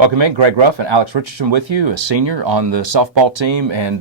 Welcome in, Greg Ruff and Alex Richardson with you, a senior on the softball team. And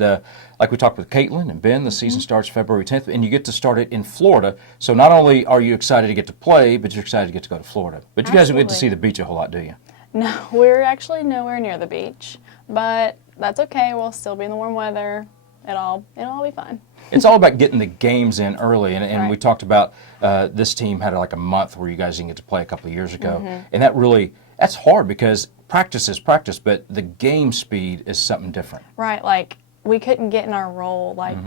like we talked with Caitlin and Ben, the season starts February 10th, and you get to start it in Florida. So not only are you excited to get to play, but you're excited to get to go to Florida. But you guys don't get to see the beach a whole lot, do you? No, we're actually nowhere near the beach, but that's okay. We'll still be in the warm weather. It'll all be fine. It's all about getting the games in early, and Right. we talked about this team had like a month where you guys didn't get to play a couple of years ago, and that's hard because practice is practice, but the game speed is something different. Right, like we couldn't get in our role. Like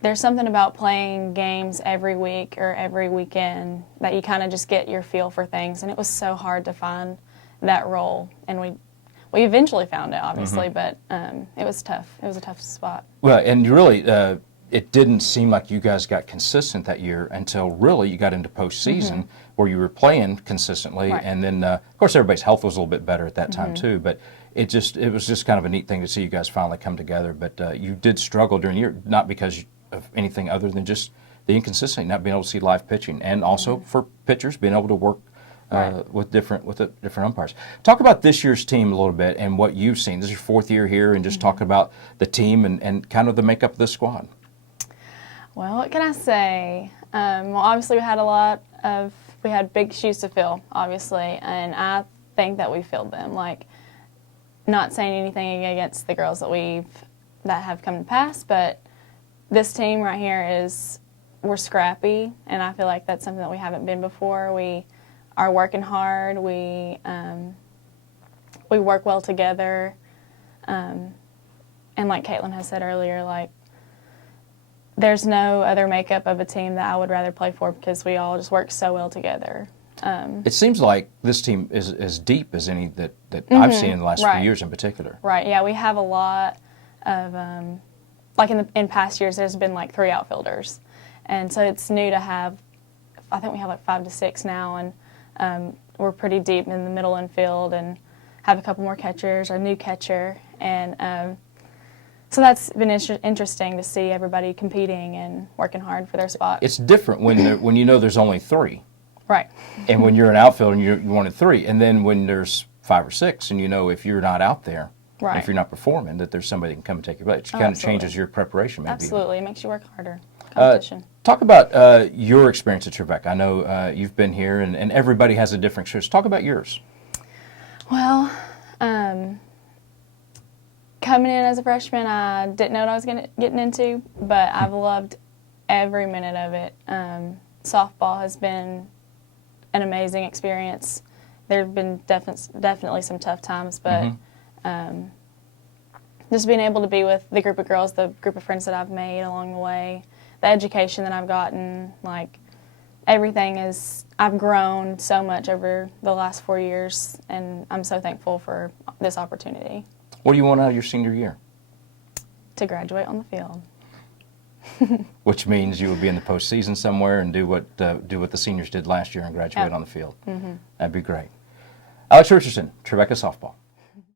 there's something about playing games every week or every weekend that you kind of just get your feel for things, and it was so hard to find that role, and we eventually found it, obviously, but it was tough. It was a tough spot. Well, and you really, it didn't seem like you guys got consistent that year until really you got into postseason where you were playing consistently, Right. and then of course everybody's health was a little bit better at that time too. But it was just kind of a neat thing to see you guys finally come together. But you did struggle during the year, not because of anything other than just the inconsistency, not being able to see live pitching, and also for pitchers being able to work. Right. With different umpires. Talk about this year's team a little bit and what you've seen. This is your fourth year here, and just talk about the team and kind of the makeup of the squad. Well, what can I say? Well, obviously we had big shoes to fill, obviously, and I think that we filled them. Like, not saying anything against the girls that have come to pass, but this team right here we're scrappy, and I feel like that's something that we haven't been before. We are working hard. We work well together, and like Caitlin has said earlier, like there's no other makeup of a team that I would rather play for because we all just work so well together. It seems like this team is as deep as any that I've seen in the last few years in particular. Right. Yeah, we have a lot of like in past years, there's been like 3 outfielders, and so it's new to have. I think we have like 5 to 6 now, and we're pretty deep in the middle infield and have a couple more catchers, a new catcher, and so that's been interesting to see everybody competing and working hard for their spot. It's different when you know there's only 3. Right. And when you're an outfielder and you wanted 3, and then when there's 5 or 6, and you know if you're not out there, right. if you're not performing, that there's somebody that can come and take your place. It kind of changes your preparation, maybe. Absolutely, it makes you work harder. Competition. Talk about your experience at Trevecca. I know you've been here, and everybody has a different experience. Talk about yours. Well, coming in as a freshman, I didn't know what I was getting into, but I've loved every minute of it. Softball has been an amazing experience. There have been definitely some tough times, but just being able to be with the group of girls, the group of friends that I've made along the way, the education that I've gotten, like everything I've grown so much over the last 4 years, and I'm so thankful for this opportunity. What do you want out of your senior year? To graduate on the field. Which means you will be in the postseason somewhere and do what the seniors did last year and graduate on the field. That'd be great. Alex Richardson, Trevecca Softball.